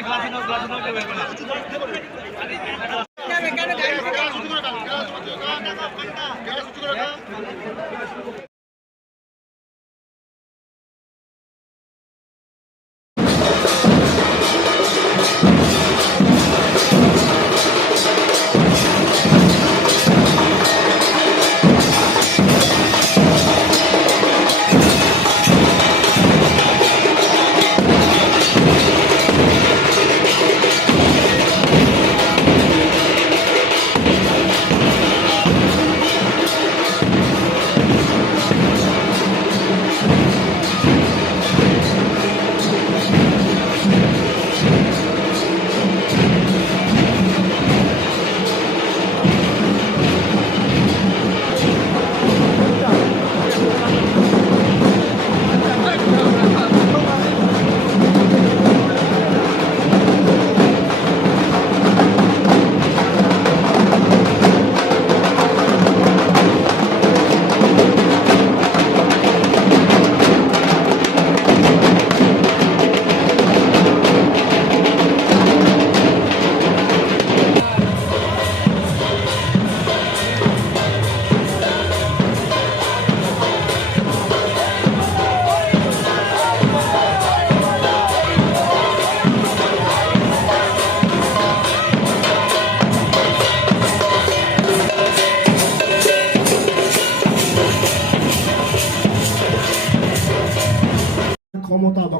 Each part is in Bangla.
ক্ষমতা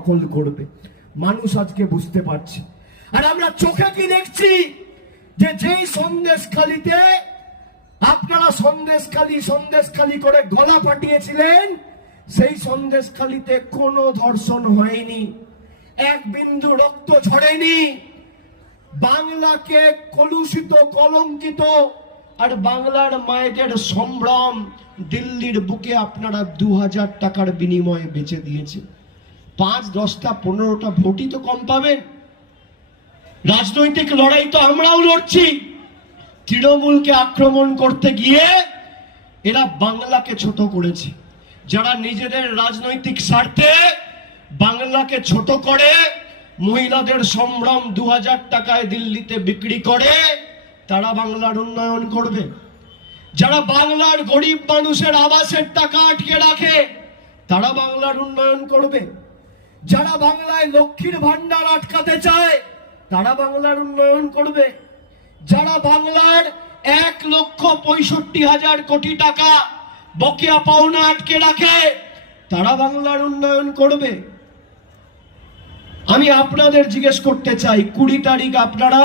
দখল করবে মানুষ আজকে বুঝতে পারছে। আর আমরা চোখে কি দেখছি? যে যেই সন্দেশখালিতে আপনারা সন্দেশখালি সন্দেশখালি করে গলা পাঠিয়েছিলেন সেই সন্দেশখালিতে কোনো ধর্ষণ হয়নি। এক বিন্দু রক্ত ঝরেনি। বাংলাকে কলুষিত, কলঙ্কিত, আর বাংলার মায়েদের সম্ভ্রম দিল্লির বুকে আপনারা দু হাজার টাকার বিনিময়ে বেচে দিয়েছে। পাঁচ, দশটা, পনেরোটা ভোটই তো কম পাবেন। রাজনৈতিক লড়াই তো আমরাও লড়ছি। তৃণমূলকে আক্রমণ করতে গিয়ে এরা বাংলাকে ছোট করেছে। যারা নিজেদের রাজনৈতিক স্বার্থে বাংলাকে ছোট করে, মহিলাদের সম্ভ্রম দু হাজার টাকায় দিল্লিতে বিক্রি করে, তারা বাংলার উন্নয়ন করবে। যারা বাংলার গরিব মানুষের আবাসের টাকা আটকে রাখে, তারা বাংলার উন্নয়ন করবে। যারা বাংলায় লক্ষ্মীর ভান্ডার আটকাতে চায়, তারা বাংলার উন্নয়ন করবে। যারা বাংলার এক লক্ষ পঁয়ষট্টি হাজার কোটি টাকা বকেয়া পাওনা আটকে রাখে, তারা বাংলার উন্নয়ন করবে। আমি আপনাদের জিজ্ঞেস করতে চাই, কুড়ি তারিখ আপনারা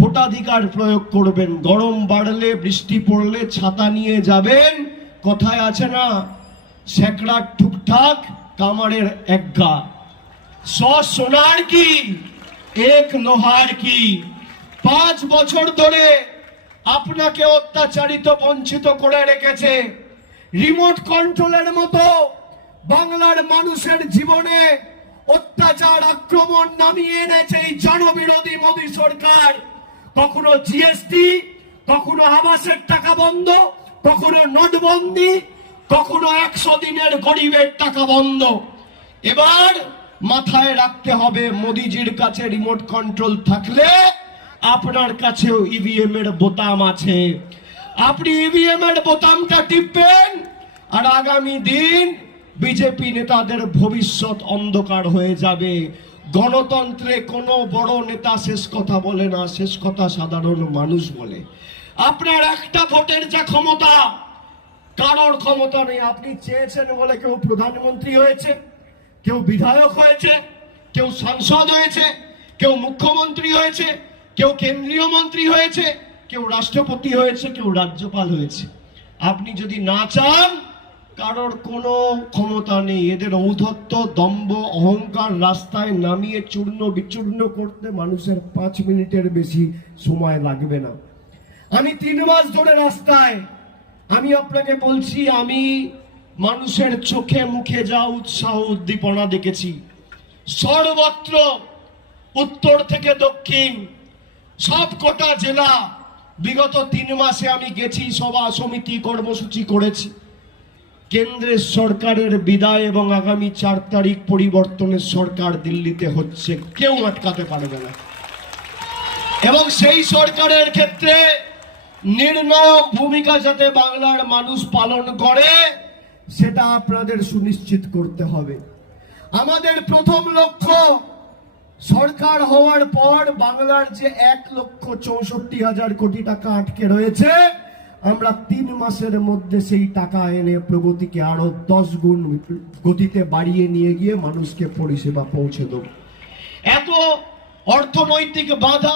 ভোটাধিকার প্রয়োগ করবেন? গরম বাড়লে, বৃষ্টি পড়লে ছাতা নিয়ে যাবেন? কথায় আছে না? সেকড়ার ঠুকঠাক কামারের একগা স সোনার কি, এক লোহার কি? পাঁচ বছর ধরে আপনাকে অত্যাচারিত, বঞ্চিত করে রেখেছে। রিমোট কন্ট্রোলের মতো বাংলার মানুষের জীবনে অত্যাচার, আক্রমণ নামিয়ে এনেছে এই জনবিরোধী মোদী সরকার। কখনো জিএসটি, কখনো আবাসের টাকা বন্ধ, কখনো নোটবন্দি কখনো একশো দিনের গরিবের টাকা বন্ধ। এবার মাথায় রাখতে হবে মোদিজির কাছে রিমোট কন্ট্রোল থাকলে আপনার কাছেও ইভিএম এর বোতাম আছে। আপনি ইভিএম এর বোতামটা টিপবেন আর আগামী দিন বিজেপি নেতাদের ভবিষ্যৎ অন্ধকার হয়ে যাবে। গণতন্ত্রে কোনো বড় নেতা শেষ কথা বলে না, শেষ কথা সাধারণ মানুষ বলে। আপনার একটা ভোটের যা ক্ষমতা কারোর ক্ষমতা নেই। আপনি চেয়েছেন বলে কেউ প্রধানমন্ত্রী হয়েছে, কেউ বিধায়ক হয়েছে, কেউ সাংসদ হয়েছে, কেউ মুখ্যমন্ত্রী হয়েছে, কেউ কেন্দ্রীয় মন্ত্রী হয়েছে, কেউ রাষ্ট্রপতি হয়েছে, কেউ রাজ্যপাল হয়েছে। আপনি যদি না চান, কারোর কোনো ক্ষমতা নেই। এদের ঔদ্ধত্য, দম্ভ, অহংকার রাস্তায় নামিয়ে চূর্ণ বিচূর্ণ করতে মানুষের পাঁচ মিনিটের বেশি সময় লাগবে না। আমি তিন মাস ধরে রাস্তায় আমি আপনাকে বলছি, আমি মানুষের চোখে মুখে যা উৎসাহ উদ্দীপনা দেখেছি, সর্বত্র উত্তর থেকে দক্ষিণ, সব কটা জেলা বিগত তিন মাসে আমি গেছি, সভা সমিতি কর্মসূচি করেছি। কেন্দ্রের সরকারের বিদায় এবং আগামী চার তারিখ পরিবর্তনের সরকার দিল্লিতে হচ্ছে, কেউ আটকাতে পারবে না। এবং সেই সরকারের ক্ষেত্রে নির্ণায়ক ভূমিকা যাতে বাংলার মানুষ পালন করে, সেটা আপনাদের সুনিশ্চিত করতে হবে। আমাদের প্রথম লক্ষ্য, সরকার হওয়ার পর বাংলার যে এক লক্ষ চৌষট্টি হাজার কোটি টাকা আটকে রয়েছে, আমরা তিন মাসের মধ্যে সেই টাকা এনে প্রগতিকে আরও দশ গুণ গতিতে বাড়িয়ে নিয়ে গিয়ে মানুষকে পরিষেবা পৌঁছে দেব। এত অর্থনৈতিক বাধা